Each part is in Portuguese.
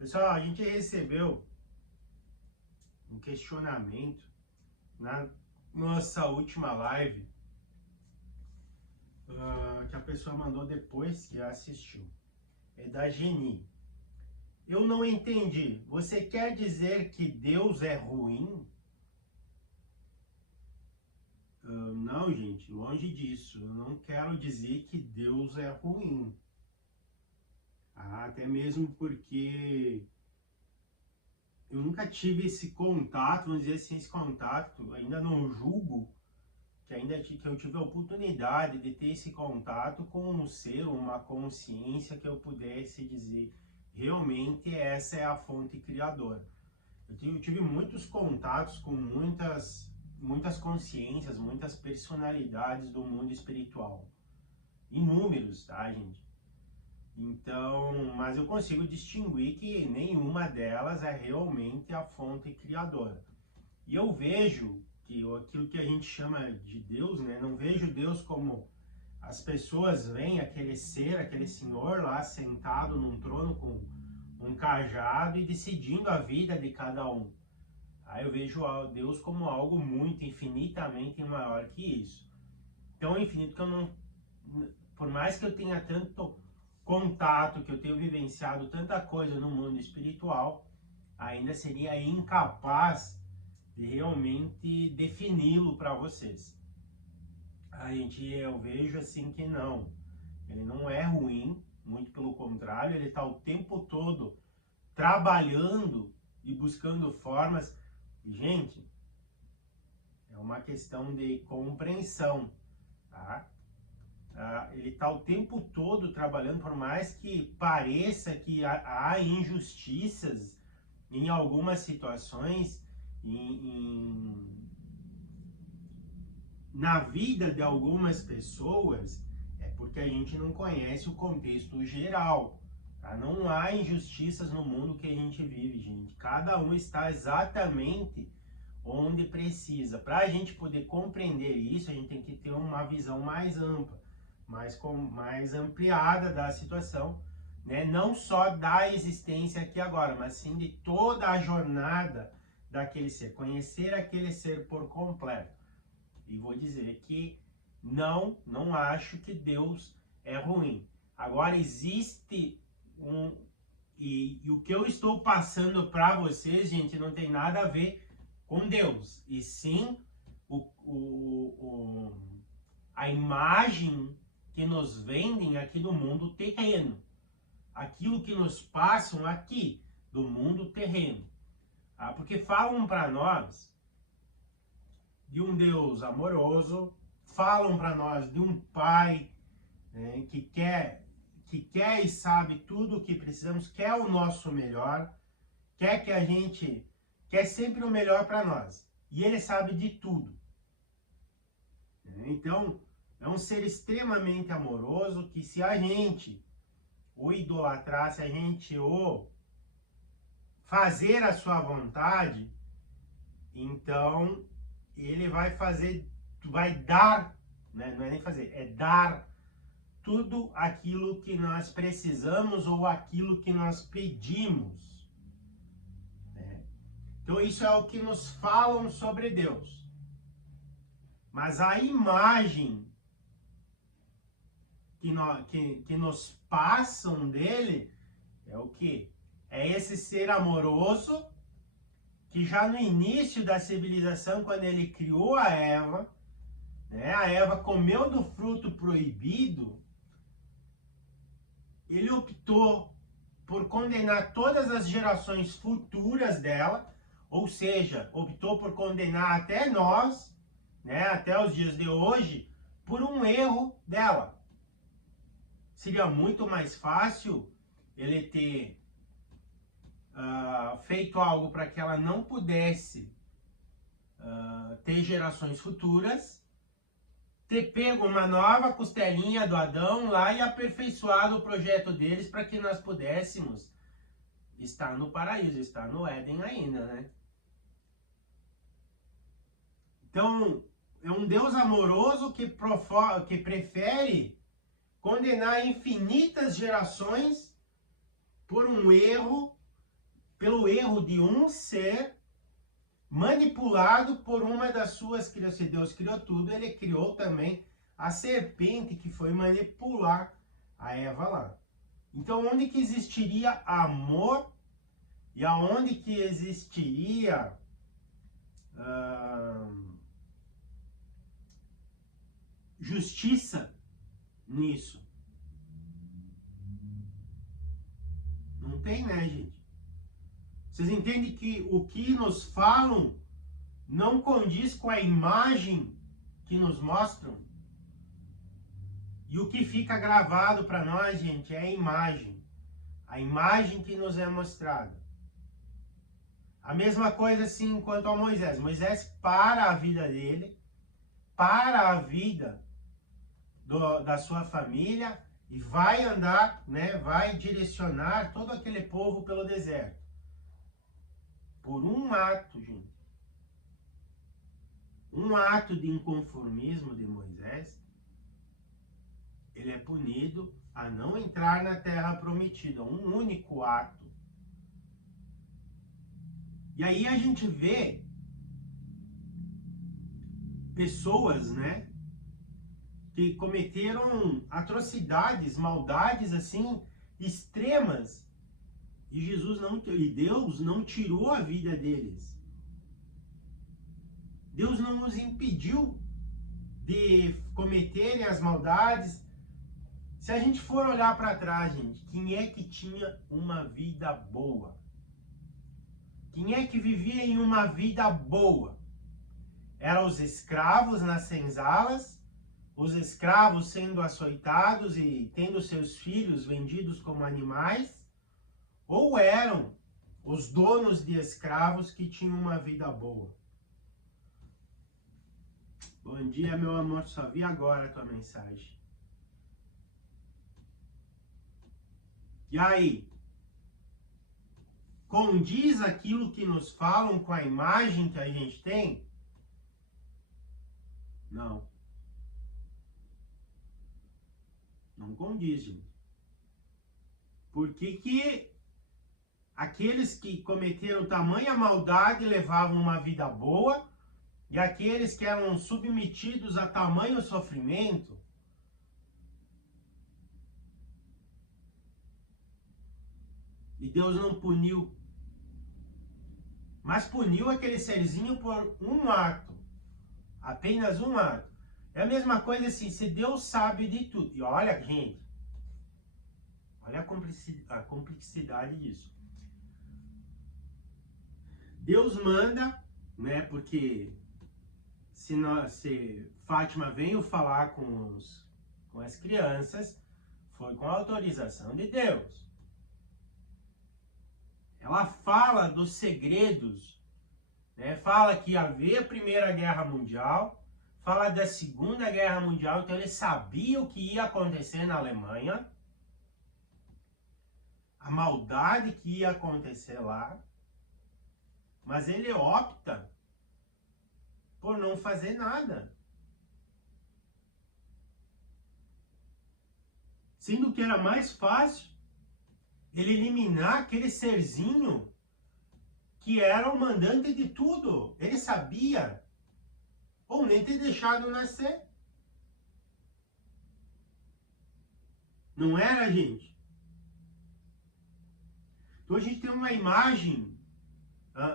Pessoal, a gente recebeu um questionamento na nossa última live que a pessoa mandou depois que assistiu. É da Geni. Eu não entendi. Você quer dizer que Deus é ruim? Não, gente, longe disso. Eu não quero dizer que Deus é ruim. Até mesmo porque eu nunca tive esse contato, vamos dizer assim, esse contato, ainda não julgo que eu tive a oportunidade de ter esse contato com um ser, uma consciência que eu pudesse dizer, realmente essa é a fonte criadora. Eu tive muitos contatos com muitas consciências, muitas personalidades do mundo espiritual. Inúmeros, tá, gente? Então, mas eu consigo distinguir que nenhuma delas é realmente a fonte criadora. E eu vejo que aquilo que a gente chama de Deus, né? Não vejo Deus como as pessoas veem aquele ser, aquele senhor lá sentado num trono com um cajado e decidindo a vida de cada um. Aí eu vejo Deus como algo muito, infinitamente maior que isso. Tão infinito que eu não... Por mais que eu tenha tanto contato, que eu tenho vivenciado tanta coisa no mundo espiritual, ainda seria incapaz de realmente defini-lo para vocês. Eu vejo assim que não. Ele não é ruim, muito pelo contrário, ele está o tempo todo trabalhando e buscando formas. Gente, é uma questão de compreensão, tá? Ele está o tempo todo trabalhando, por mais que pareça que há injustiças em algumas situações, na vida de algumas pessoas, é porque a gente não conhece o contexto geral. Tá? Não há injustiças no mundo que a gente vive, gente. Cada um está exatamente onde precisa. Para a gente poder compreender isso, a gente tem que ter uma visão mais ampla, mais ampliada da situação, né? Não só da existência aqui agora, mas sim de toda a jornada daquele ser, conhecer aquele ser por completo. E vou dizer que não acho que Deus é ruim. Agora existe e o que eu estou passando para vocês, gente, não tem nada a ver com Deus, e sim a imagem que nos vendem aqui do mundo terreno, aquilo que nos passam aqui do mundo terreno, tá? Porque falam para nós de um Deus amoroso, falam para nós de um Pai, né, que quer e sabe tudo o que precisamos, quer o nosso melhor, quer sempre o melhor para nós. E Ele sabe de tudo. Então, é um ser extremamente amoroso que, se a gente o idolatrar, se a gente o fazer a sua vontade, então Ele vai dar, né? Não é nem fazer, é dar tudo aquilo que nós precisamos ou aquilo que nós pedimos. Né? Então isso é o que nos falam sobre Deus. Mas a imagem que nos passam dele é o quê? É esse ser amoroso que já no início da civilização, quando ele criou a Eva, né, a Eva comeu do fruto proibido, ele optou por condenar todas as gerações futuras dela, ou seja, optou por condenar até nós, né, até os dias de hoje, por um erro dela. Seria muito mais fácil ele ter feito algo para que ela não pudesse ter gerações futuras, ter pego uma nova costelinha do Adão lá e aperfeiçoado o projeto deles para que nós pudéssemos estar no paraíso, estar no Éden ainda, né? Então, é um Deus amoroso que prefere condenar infinitas gerações por um erro pelo erro de um ser manipulado por uma das suas criações. Se Deus criou tudo, ele criou também a serpente que foi manipular a Eva lá. Então, onde que existiria amor e aonde que existiria justiça nisso? Não tem, né, gente? Vocês entendem que o que nos falam não condiz com a imagem que nos mostram? E o que fica gravado para nós, gente, é a imagem que nos é mostrada. A mesma coisa assim quanto a Moisés. Moisés, para a vida dele, para a vida da sua família, e vai andar, né, vai direcionar todo aquele povo pelo deserto. Por um ato, gente. Um ato de inconformismo de Moisés, ele é punido a não entrar na terra prometida. Um único ato. E aí a gente vê pessoas, né, que cometeram atrocidades, maldades assim extremas, e Deus não tirou a vida deles. Deus não os impediu de cometerem as maldades. Se a gente for olhar para trás, gente, quem é que tinha uma vida boa? Quem é que vivia em uma vida boa? Eram os escravos nas senzalas, os escravos sendo açoitados e tendo seus filhos vendidos como animais, ou eram os donos de escravos que tinham uma vida boa? Bom dia, meu amor, só vi agora a tua mensagem. E aí? Condiz aquilo que nos falam com a imagem que a gente tem? Não. Não condiz, gente. Por que aqueles que cometeram tamanha maldade levavam uma vida boa e aqueles que eram submetidos a tamanho sofrimento e Deus não puniu? Mas puniu aquele serzinho por um ato. Apenas um ato. É a mesma coisa assim, se Deus sabe de tudo. E olha, gente, olha a complexidade disso. Deus manda, né, porque se Fátima veio falar com as crianças, foi com a autorização de Deus. Ela fala dos segredos, né? Fala que ia haver a Primeira Guerra Mundial, fala da Segunda Guerra Mundial, então ele sabia o que ia acontecer na Alemanha, a maldade que ia acontecer lá, mas ele opta por não fazer nada. Sendo que era mais fácil ele eliminar aquele serzinho que era o mandante de tudo. Ele sabia, ou nem ter deixado nascer. Não era, gente? Então a gente tem uma imagem,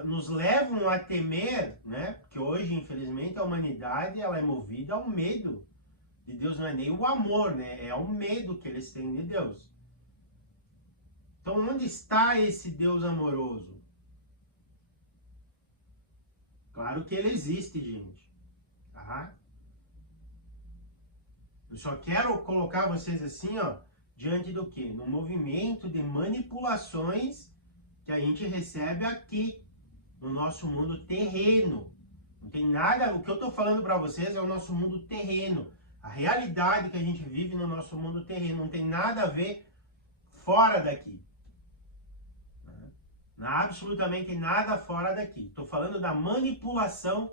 nos levam a temer, né? Porque hoje, infelizmente, a humanidade ela é movida ao medo de Deus. Não é nem o amor, né? É o medo que eles têm de Deus. Então, onde está esse Deus amoroso? Claro que ele existe, gente. Tá? Eu só quero colocar vocês assim, ó, diante do quê? No movimento de manipulações que a gente recebe aqui no nosso mundo terreno. Não tem nada, o que eu tô falando para vocês é o nosso mundo terreno. A realidade que a gente vive no nosso mundo terreno. Não tem nada a ver fora daqui. Não há absolutamente nada fora daqui. Estou falando da manipulação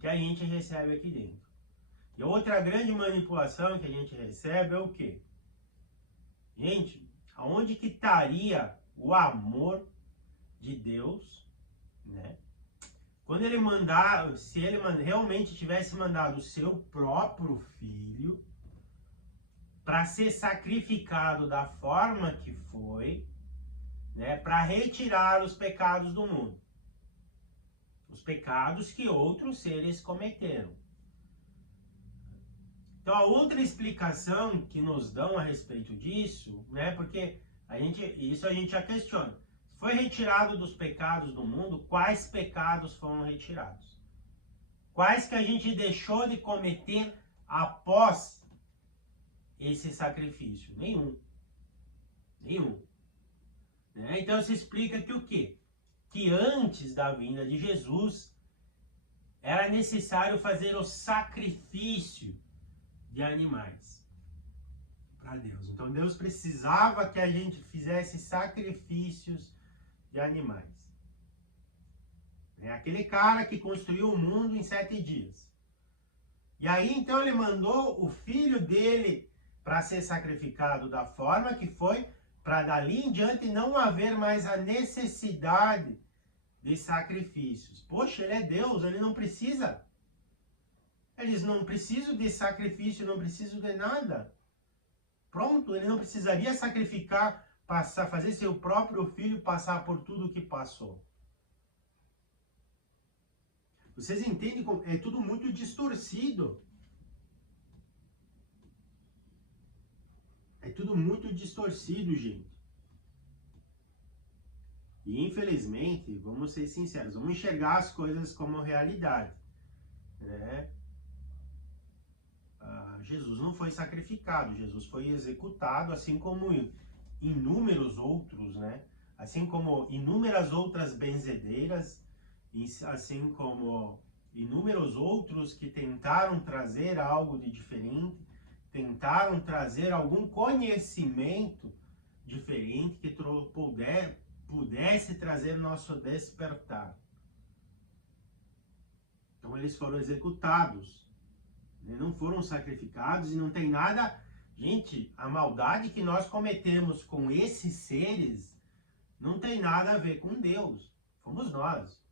que a gente recebe aqui dentro. E outra grande manipulação que a gente recebe é o quê? Gente, aonde que estaria o amor de Deus, né? Quando ele mandar, se ele realmente tivesse mandado o seu próprio filho para ser sacrificado da forma que foi, né, para retirar os pecados do mundo, os pecados que outros seres cometeram. Então, a outra explicação que nos dão a respeito disso, né, porque isso a gente já questiona. Se foi retirado dos pecados do mundo, quais pecados foram retirados? Quais que a gente deixou de cometer após esse sacrifício? Nenhum. Nenhum. Né? Então, se explica que o quê? Que antes da vinda de Jesus, era necessário fazer o sacrifício de animais para Deus. Então Deus precisava que a gente fizesse sacrifícios de animais. É aquele cara que construiu o mundo em 7 dias. E aí então ele mandou o filho dele para ser sacrificado da forma que foi, para dali em diante não haver mais a necessidade de sacrifícios. Poxa, ele é Deus, ele não precisa. Eles não precisam de sacrifício, não precisam de nada. Pronto, ele não precisaria sacrificar, fazer seu próprio filho passar por tudo o que passou. Vocês entendem como é tudo muito distorcido. É tudo muito distorcido, gente. E infelizmente, vamos ser sinceros, vamos enxergar as coisas como realidade, né? Jesus não foi sacrificado, Jesus foi executado, assim como inúmeros outros, né? Assim como inúmeras outras benzedeiras, assim como inúmeros outros que tentaram trazer algo de diferente, tentaram trazer algum conhecimento diferente que pudesse trazer nosso despertar. Então eles foram executados, não foram sacrificados e não tem nada... Gente, a maldade que nós cometemos com esses seres não tem nada a ver com Deus. Fomos nós.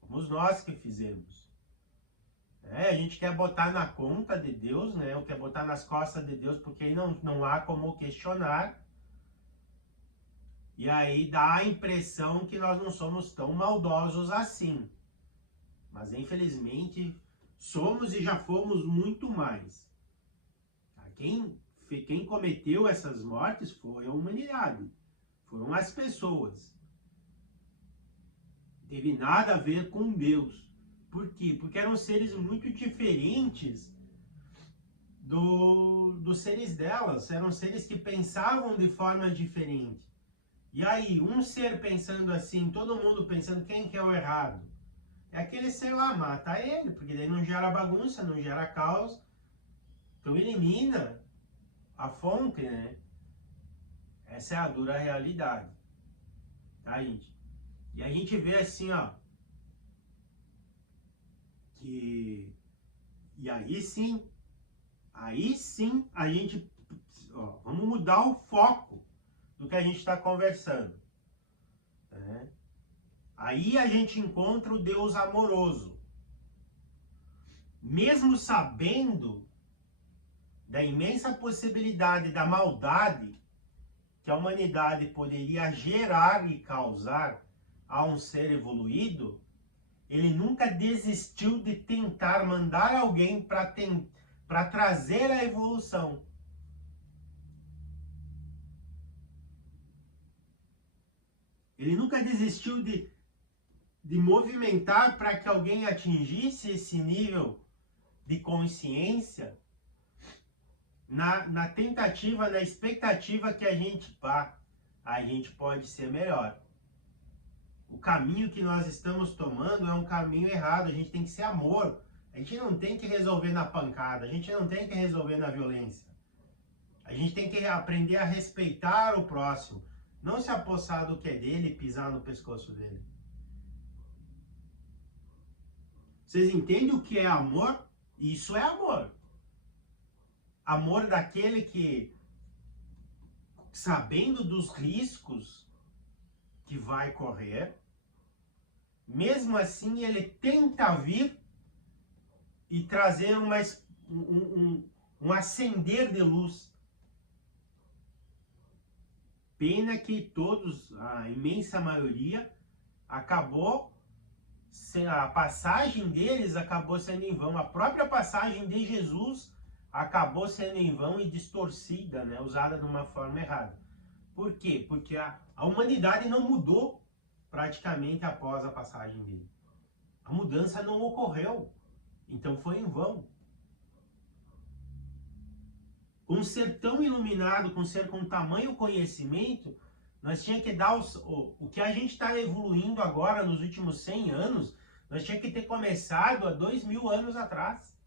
Fomos nós que fizemos. A gente quer botar na conta de Deus, né? Ou quer botar nas costas de Deus, porque aí não há como questionar. E aí dá a impressão que nós não somos tão maldosos assim. Mas infelizmente somos e já fomos muito mais. Quem cometeu essas mortes foi a humanidade. Foram as pessoas. Não teve nada a ver com Deus. Por quê? Porque eram seres muito diferentes dos seres delas. Eram seres que pensavam de forma diferente. E aí, um ser pensando assim, todo mundo pensando quem que é o errado. É aquele ser lá, mata ele, porque daí não gera bagunça, não gera caos. Então elimina a fonte, né? Essa é a dura realidade. Tá, gente? E a gente vê assim, ó. E aí sim a gente, ó, vamos mudar o foco do que a gente está conversando. Né? Aí a gente encontra o Deus amoroso. Mesmo sabendo da imensa possibilidade da maldade que a humanidade poderia gerar e causar a um ser evoluído, ele nunca desistiu de tentar mandar alguém para trazer a evolução. Ele nunca desistiu de movimentar para que alguém atingisse esse nível de consciência na tentativa, na expectativa que a gente pode ser melhor. O caminho que nós estamos tomando é um caminho errado. A gente tem que ser amor. A gente não tem que resolver na pancada. A gente não tem que resolver na violência. A gente tem que aprender a respeitar o próximo. Não se apossar do que é dele e pisar no pescoço dele. Vocês entendem o que é amor? Isso é amor. Amor daquele que, sabendo dos riscos que vai correr. Mesmo assim, ele tenta vir e trazer um acender de luz. Pena que todos, a imensa maioria, a passagem deles acabou sendo em vão. A própria passagem de Jesus acabou sendo em vão e distorcida, né? Usada de uma forma errada. Por quê? Porque a humanidade não mudou praticamente após a passagem dele. A mudança não ocorreu. Então foi em vão. Um ser tão iluminado, com um ser com tamanho conhecimento, nós tinha que dar o que a gente está evoluindo agora nos últimos 100 anos, nós tinha que ter começado há 2000 anos atrás.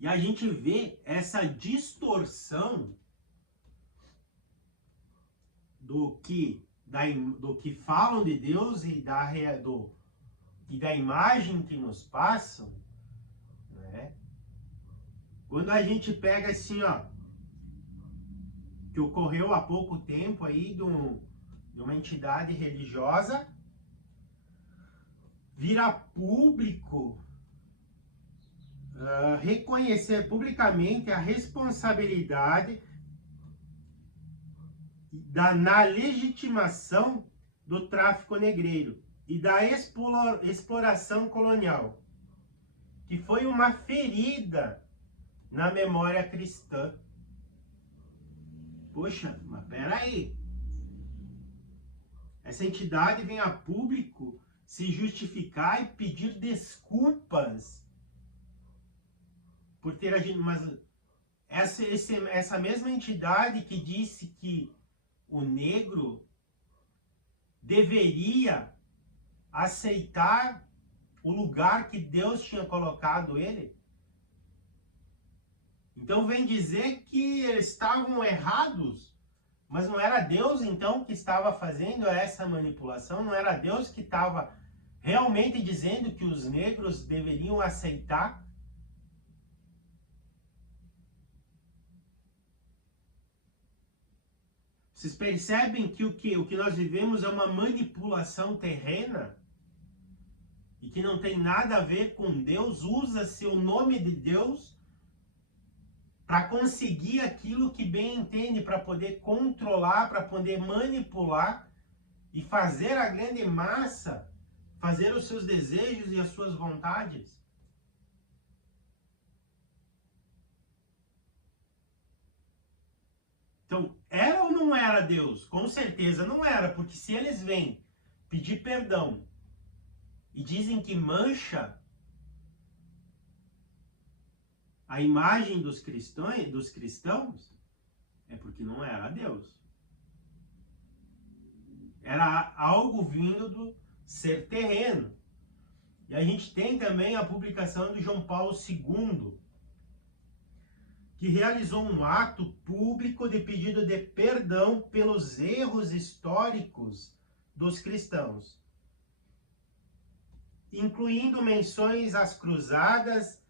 E a gente vê essa distorção do que falam de Deus e da imagem que nos passam, né? Quando a gente pega assim, ó, que ocorreu há pouco tempo aí de uma entidade religiosa vira público reconhecer publicamente a responsabilidade na legitimação do tráfico negreiro e da exploração colonial, que foi uma ferida na memória cristã. Poxa, mas peraí. Essa entidade vem a público se justificar e pedir desculpas por ter agido. Mas essa mesma entidade que disse que o negro deveria aceitar o lugar que Deus tinha colocado ele. Então vem dizer que eles estavam errados, mas não era Deus então que estava fazendo essa manipulação, não era Deus que estava realmente dizendo que os negros deveriam aceitar. Vocês percebem que o que nós vivemos é uma manipulação terrena? E que não tem nada a ver com Deus, usa-se o nome de Deus para conseguir aquilo que bem entende, para poder controlar, para poder manipular e fazer a grande massa fazer os seus desejos e as suas vontades. Então, era ou não era Deus? Com certeza não era, porque se eles vêm pedir perdão e dizem que mancha a imagem dos cristãos, é porque não era Deus. Era algo vindo do ser terreno. E a gente tem também a publicação de João Paulo II, que realizou um ato público de pedido de perdão pelos erros históricos dos cristãos, incluindo menções às cruzadas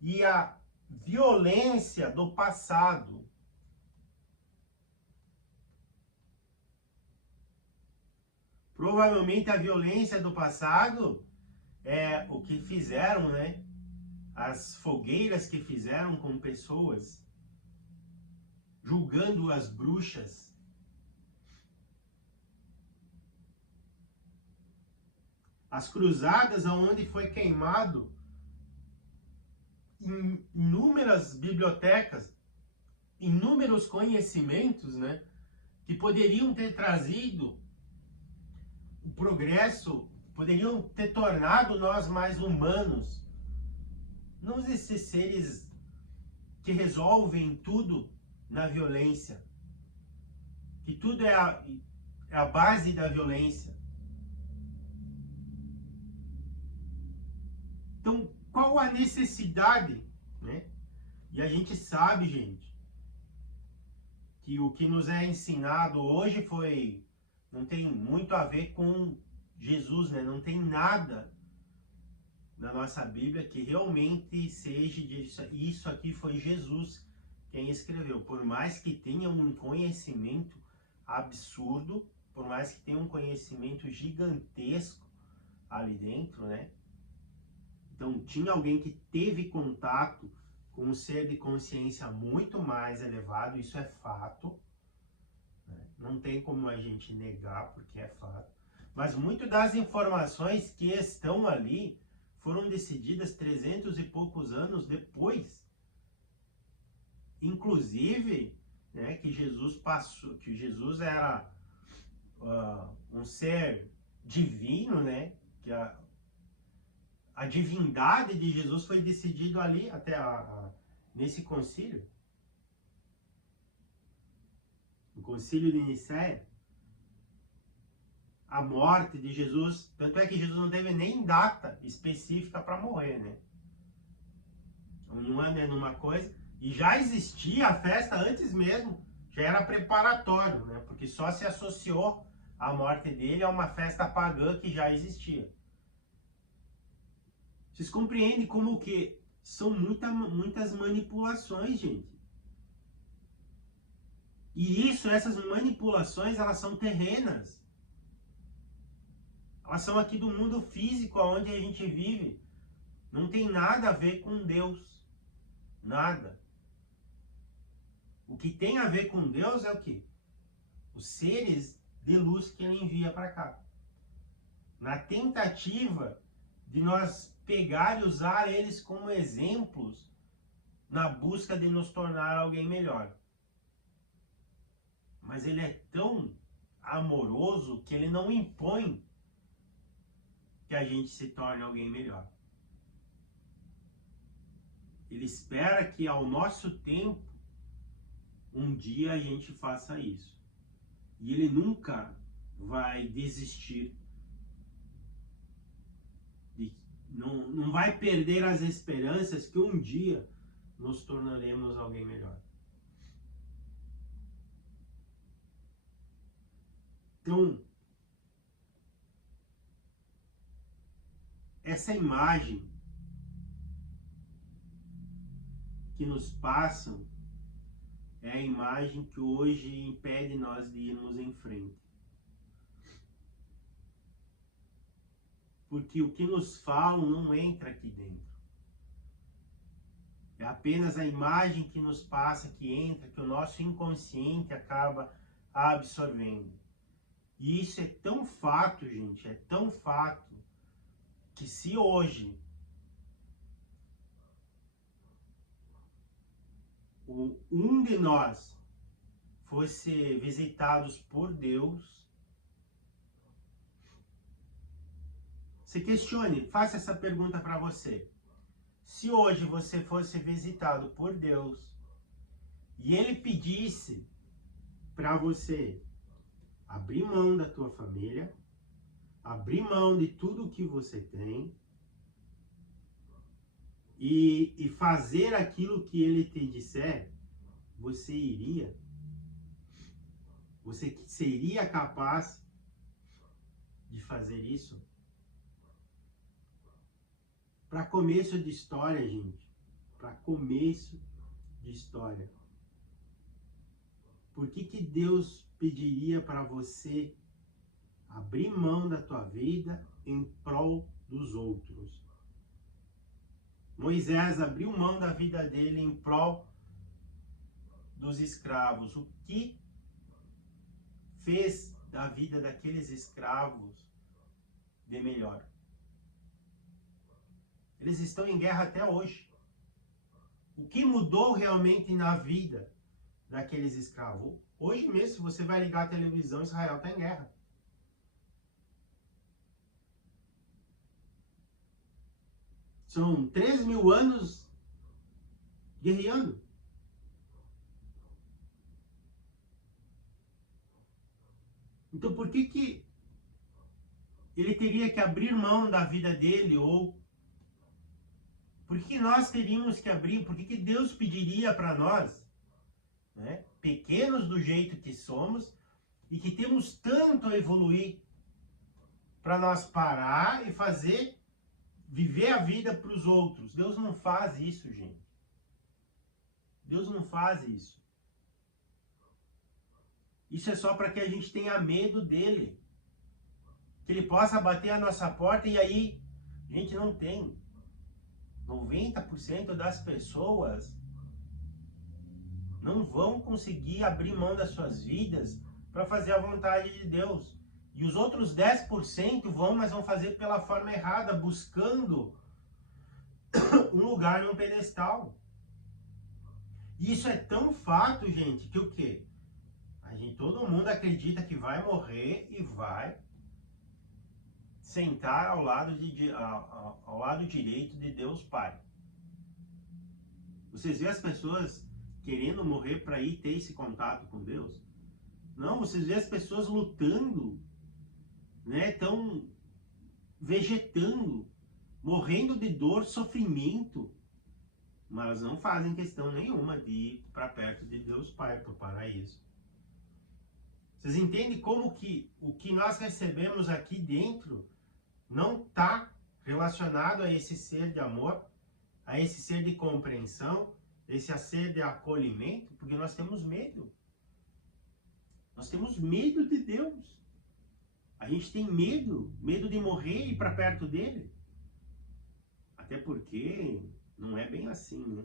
e à violência do passado. Provavelmente a violência do passado é o que fizeram, né? As fogueiras que fizeram com pessoas, julgando as bruxas. As cruzadas, onde foi queimado inúmeras bibliotecas, inúmeros conhecimentos, né? Que poderiam ter trazido o progresso, poderiam ter tornado nós mais humanos. Não esses seres que resolvem tudo na violência, que tudo é a base da violência. Então, qual a necessidade, né? E a gente sabe, gente, que o que nos é ensinado hoje não tem muito a ver com Jesus, né? Não tem nada na nossa Bíblia que realmente seja disso. Isso aqui foi Jesus quem escreveu. Por mais que tenha um conhecimento absurdo, por mais que tenha um conhecimento gigantesco ali dentro, né? Então, tinha alguém que teve contato com um ser de consciência muito mais elevado, isso é fato, né? Não tem como a gente negar, porque é fato. Mas muito das informações que estão ali foram decididas 300 e poucos anos depois. Inclusive, né, que Jesus passou, que Jesus era um ser divino, né? Que a divindade de Jesus foi decidido ali, até nesse concílio. No concílio de Nicéia. A morte de Jesus, tanto é que Jesus não teve nem data específica para morrer, né? Um ano é numa coisa, e já existia a festa antes mesmo, já era preparatório, né? Porque só se associou a morte dele a uma festa pagã que já existia. Vocês compreendem como que são muitas manipulações, gente. E essas manipulações, elas são terrenas. Elas são aqui do mundo físico, onde a gente vive. Não tem nada a ver com Deus. Nada. O que tem a ver com Deus é o quê? Os seres de luz que ele envia para cá. Na tentativa de nós pegar e usar eles como exemplos na busca de nos tornar alguém melhor. Mas ele é tão amoroso que ele não impõe que a gente se torne alguém melhor. Ele espera que ao nosso tempo, um dia a gente faça isso. E ele nunca vai desistir. Não vai perder as esperanças que um dia nos tornaremos alguém melhor. Então, essa imagem que nos passam é a imagem que hoje impede nós de irmos em frente. Porque o que nos falam não entra aqui dentro. É apenas a imagem que nos passa, que entra, que o nosso inconsciente acaba absorvendo. E isso é tão fato, gente, é tão fato, que se hoje um de nós fosse visitados por Deus, se questione, faça essa pergunta para você. Se hoje você fosse visitado por Deus e ele pedisse para você abrir mão da tua família, abrir mão de tudo que você tem e fazer aquilo que ele te disser, você iria? Você seria capaz de fazer isso? Para começo de história, gente, para começo de história, por que Deus pediria para você abrir mão da tua vida em prol dos outros? Moisés abriu mão da vida dele em prol dos escravos. O que fez da vida daqueles escravos de melhor? Eles estão em guerra até hoje. O que mudou realmente na vida daqueles escravos? Hoje mesmo, se você vai ligar a televisão, Israel está em guerra. São 3.000 anos guerreando. Então por que ele teria que abrir mão da vida dele? Ou por que nós teríamos que abrir? Por que Deus pediria para nós, né, pequenos do jeito que somos e que temos tanto a evoluir, para nós parar e viver a vida para os outros? Deus não faz isso, gente. Deus não faz isso. Isso é só para que a gente tenha medo dele. Que ele possa bater a nossa porta e aí, gente, não tem. 90% das pessoas não vão conseguir abrir mão das suas vidas para fazer a vontade de Deus. E os outros 10% vão, mas vão fazer pela forma errada, buscando um lugar num pedestal. E isso é tão fato, gente, que o quê? Todo mundo acredita que vai morrer e vai sentar ao lado direito de Deus Pai. Vocês vê as pessoas querendo morrer para ir ter esse contato com Deus? Não, vocês vê as pessoas lutando, né? Estão vegetando, morrendo de dor, sofrimento, mas não fazem questão nenhuma de ir para perto de Deus Pai, para o paraíso. Vocês entendem como que o que nós recebemos aqui dentro não está relacionado a esse ser de amor, a esse ser de compreensão, esse ser de acolhimento? Porque nós temos medo. Nós temos medo de Deus. A gente tem medo de morrer e ir para perto dele. Até porque não é bem assim, né?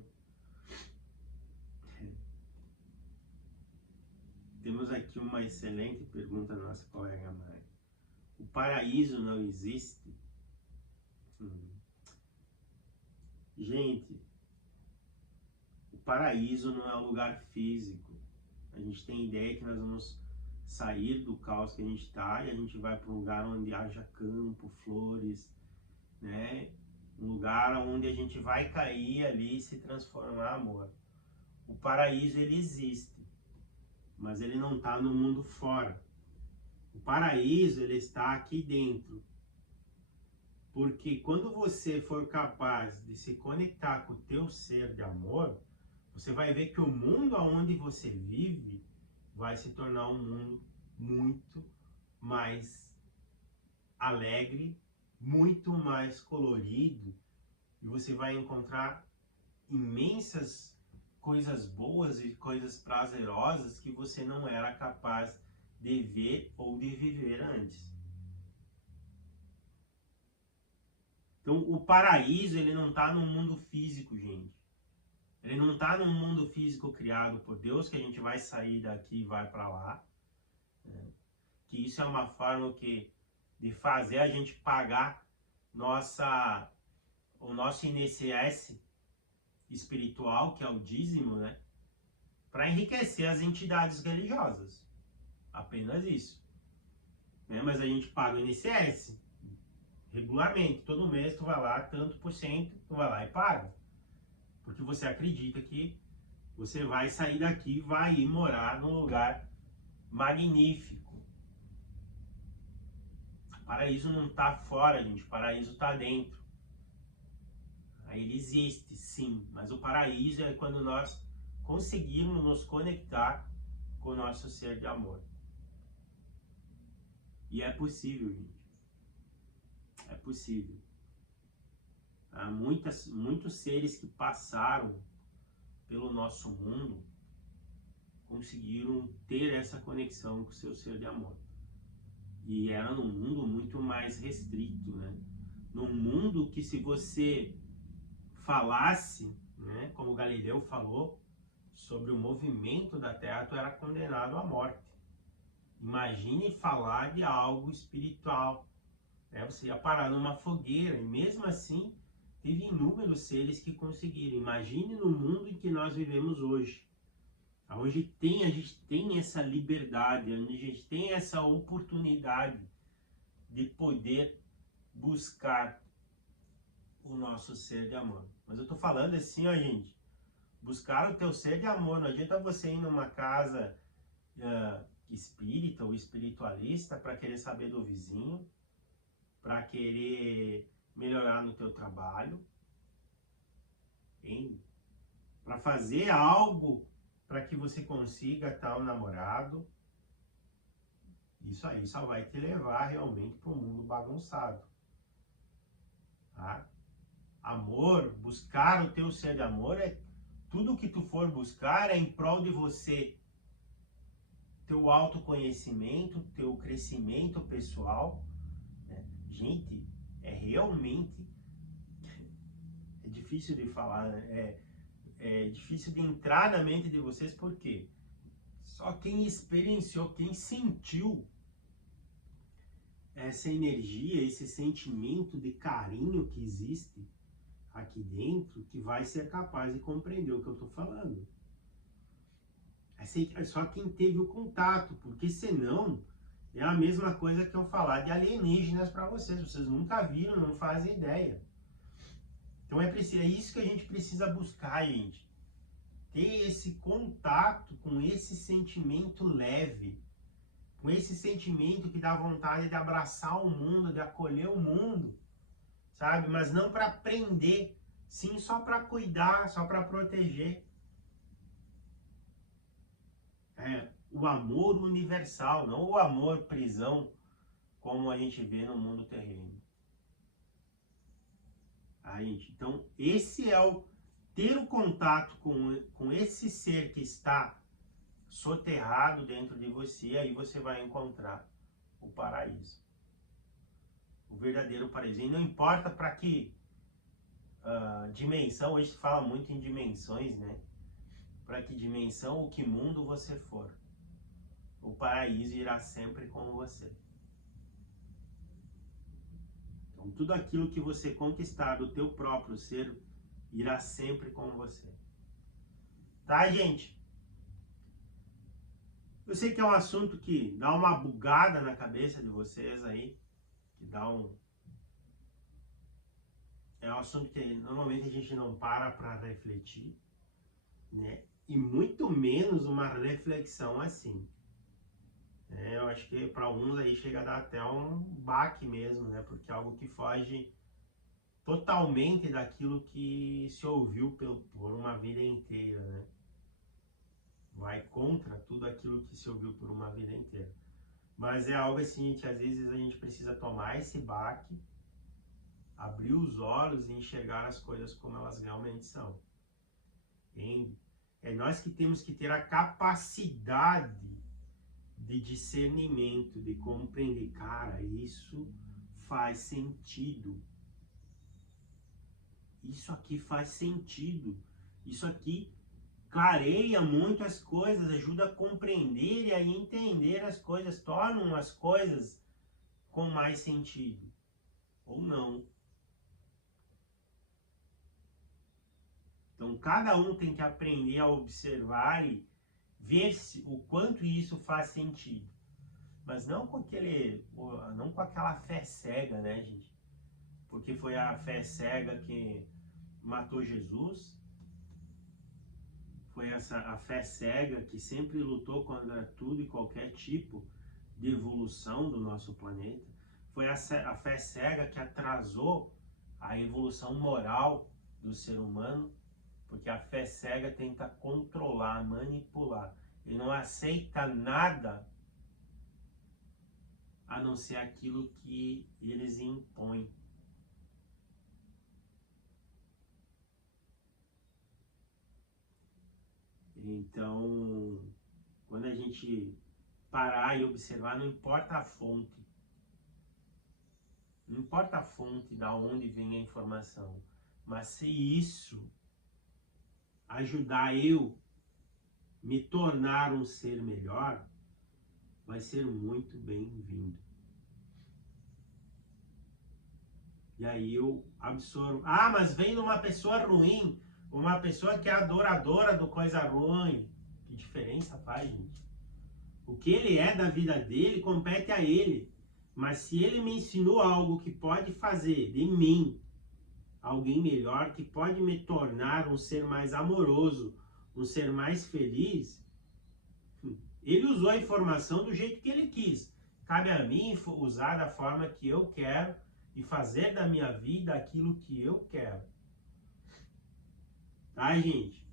Temos aqui uma excelente pergunta da nossa colega Mari. O paraíso não existe? Gente, o paraíso não é um lugar físico. A gente tem ideia que nós vamos sair do caos que a gente está e a gente vai para um lugar onde haja campo, flores, né? Um lugar onde a gente vai cair ali e se transformar em amor. O paraíso, ele existe, mas ele não está no mundo fora. O paraíso, ele está aqui dentro. Porque quando você for capaz de se conectar com o teu ser de amor, você vai ver que o mundo onde você vive vai se tornar um mundo muito mais alegre, muito mais colorido, e você vai encontrar imensas coisas boas e coisas prazerosas que você não era capaz de ver ou de viver antes. Então, o paraíso, ele não está no mundo físico, gente. Ele não está num mundo físico criado por Deus, que a gente vai sair daqui e vai para lá. Né? Que isso é uma forma de fazer a gente pagar o nosso INSS espiritual, que é o dízimo, né? Para enriquecer as entidades religiosas. Apenas isso. Né? Mas a gente paga o INSS regularmente. Todo mês tu vai lá, tanto por cento, tu vai lá e paga. Porque você acredita que você vai sair daqui e vai ir morar num lugar magnífico. O paraíso não está fora, gente. O paraíso está dentro. Ele existe, sim. Mas o paraíso é quando nós conseguirmos nos conectar com o nosso ser de amor. E é possível, gente. É possível. Há muitos seres que passaram pelo nosso mundo conseguiram ter essa conexão com o seu ser de amor. E era num mundo muito mais restrito, né? Num mundo que, se você falasse, né, como Galileu falou, sobre o movimento da Terra, tu era condenado à morte. Imagine falar de algo espiritual. Né? Você ia parar numa fogueira, e mesmo assim teve inúmeros seres que conseguiram. Imagine no mundo em que nós vivemos hoje. Onde a gente tem essa liberdade, onde a gente tem essa oportunidade de poder buscar o nosso ser de amor. Mas eu tô falando assim, ó, gente, buscar o teu ser de amor. Não adianta você ir numa casa espírita ou espiritualista para querer saber do vizinho, para querer melhorar no teu trabalho, para fazer algo para que você consiga tal namorado. Isso aí só vai te levar realmente para um mundo bagunçado. Tá? Amor, buscar o teu ser de amor é tudo que tu for buscar é em prol de você, teu autoconhecimento, teu crescimento pessoal, né? Gente, é realmente é difícil de falar, né? É difícil de entrar na mente de vocês, porque só quem experienciou, quem sentiu essa energia, esse sentimento de carinho que existe aqui dentro, que vai ser capaz de compreender o que eu estou falando. É só quem teve o contato, porque senão é a mesma coisa que eu falar de alienígenas para vocês. Vocês nunca viram, não fazem ideia. Então é isso que a gente precisa buscar, gente. Ter esse contato com esse sentimento leve, com esse sentimento que dá vontade de abraçar o mundo, de acolher o mundo, sabe? Mas não para prender, sim só para cuidar, só para proteger. O amor universal, não o amor prisão, como a gente vê no mundo terreno. Então, esse é o ter o contato com esse ser que está soterrado dentro de você, aí você vai encontrar o paraíso. O verdadeiro paraíso. E não importa para que dimensão, hoje se fala muito em dimensões, né? Para que dimensão ou que mundo você for, o paraíso irá sempre com você. Então, tudo aquilo que você conquistar do teu próprio ser irá sempre com você. Tá, gente? Eu sei que é um assunto que dá uma bugada na cabeça de vocês aí, que dá é um assunto que normalmente a gente não para refletir, né? E muito menos uma reflexão assim. Eu acho que para uns aí chega a dar até um baque mesmo, né? Porque é algo que foge totalmente daquilo que se ouviu por uma vida inteira, né? Vai contra tudo aquilo que se ouviu por uma vida inteira. Mas é algo assim que às vezes a gente precisa tomar esse baque, abrir os olhos e enxergar as coisas como elas realmente são. Entende? É nós que temos que ter a capacidade de discernimento, de compreender, cara, isso faz sentido. Isso aqui faz sentido. Isso aqui clareia muito as coisas, ajuda a compreender e a entender as coisas, tornam as coisas com mais sentido. Ou não. Então, cada um tem que aprender a observar e ver o quanto isso faz sentido. Mas não com aquela fé cega, né, gente? Porque foi a fé cega que matou Jesus. Foi a fé cega que sempre lutou contra tudo e qualquer tipo de evolução do nosso planeta. Foi a fé cega que atrasou a evolução moral do ser humano, porque a fé cega tenta controlar, manipular. Ele não aceita nada a não ser aquilo que eles impõem. Então, quando a gente parar e observar, não importa a fonte. Não importa a fonte da onde vem a informação. Mas se isso ajudar eu me tornar um ser melhor, vai ser muito bem-vindo. E aí eu absorvo. Ah, mas vem numa pessoa ruim, uma pessoa que é adoradora do coisa ruim. Que diferença faz, gente? O que ele é da vida dele compete a ele. Mas se ele me ensinou algo que pode fazer de mim alguém melhor, que pode me tornar um ser mais amoroso, um ser mais feliz, ele usou a informação do jeito que ele quis. Cabe a mim usar da forma que eu quero e fazer da minha vida aquilo que eu quero. Tá, gente?